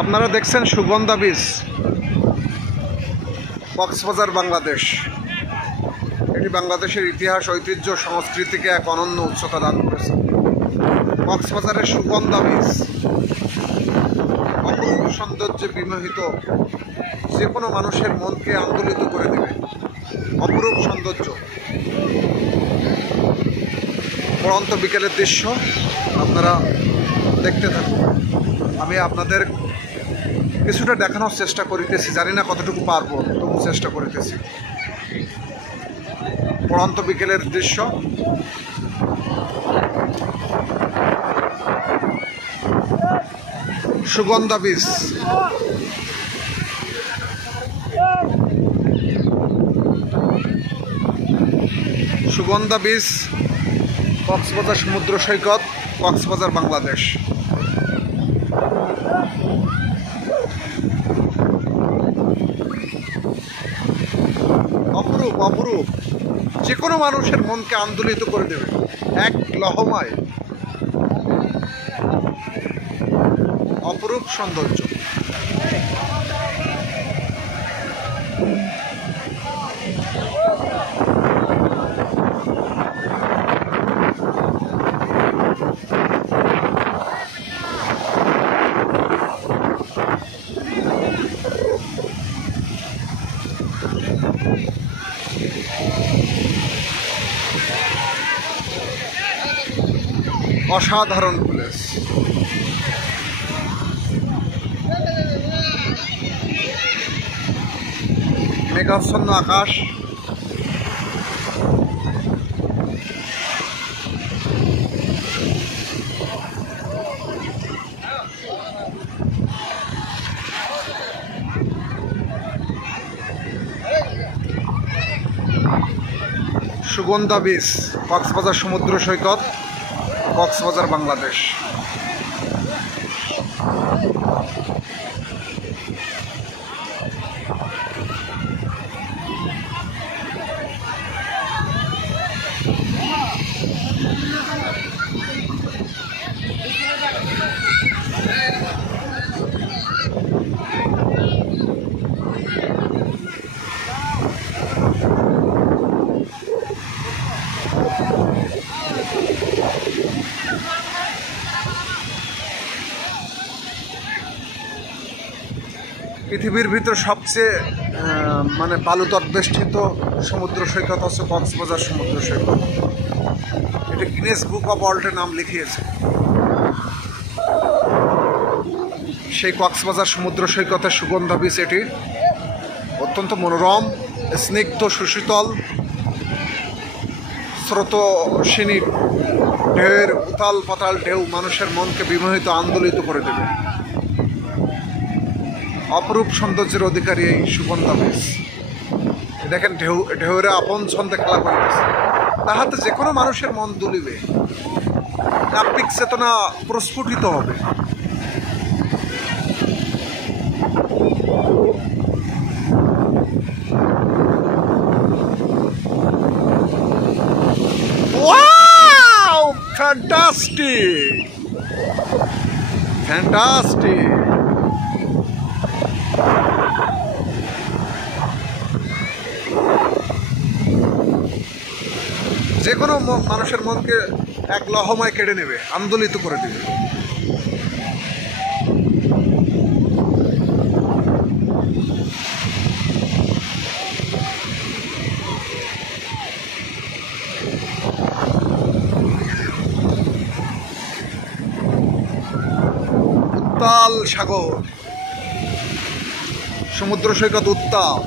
আপনারা দেখছেন সুগন্ধা বীজ, কক্সবাজার, বাংলাদেশ। এটি বাংলাদেশের ইতিহাস, ঐতিহ্য, সংস্কৃতিকে এক অনন্য উচ্চতা দান করেছে। কক্সবাজারের সুগন্ধা বীজ অপূর্ব সৌন্দর্যে বিমোহিত, যে কোনো মানুষের মনকে আন্দোলিত করে দেবে। অপরূপ সৌন্দর্য, পড়ন্ত বিকেলের দৃশ্য আপনারা দেখতে থাকুন। আমি আপনাদের কিছুটা দেখানোর চেষ্টা করিতেছি, জানি না কতটুকু পারবো, তবু চেষ্টা করিতেছি। পড়ন্ত বিকেলের দৃশ্য, সুগন্ধা বীজ। সুগন্ধা বীজ, কক্সবাজার সমুদ্র সৈকত, কক্সবাজার, বাংলাদেশ। অপরূপ অপরূপ, যে কোনো মানুষের মনকে আন্দোলিত করে দেবে এক লহমায়। অপরূপ সৌন্দর্য। অসাধারণ প্লেস। মেঘাচ্ছন্ন আকাশ, সুগন্ধা বীজ, কক্সবাজার সমুদ্র সৈকত, কক্সবাজার, বাংলাদেশ। পৃথিবীর ভিতর সবচেয়ে বালুতট বেষ্টিত সমুদ্র সৈকত হচ্ছে কক্সবাজার সমুদ্র সৈকত। এটি গিনেস বুক অফ ওয়ার্ল্ডে নাম লিখিয়েছে। সেই কক্সবাজার সমুদ্র সৈকতের সুগন্ধা বীজ এটি অত্যন্ত মনোরম, স্নিগ্ধ, সুশীতল, স্রোতস্বিনী ঢেউয়ের উতাল পাতাল ঢেউ মানুষের মনকে বিমোহিত, আন্দোলিত করে দেবে। অপরূপ সৌন্দর্যের অধিকারী এই সুগন্ধা বীজ। দেখেন ঢেউরে আপন ছন্দে খেলা করতেছে, তাহাতে যে কোনো মানুষের মন দুলিবে, আত্মিক চেতনা প্রস্ফুটিত হবে। Wow, fantastic fantastic. যে কোনো মানুষের মনকে এক লহমায় কেড়ে নেবে, আন্দোলিত করে দেবে। উত্তাল সাগর, সমুদ্র সৈকত উত্তাল।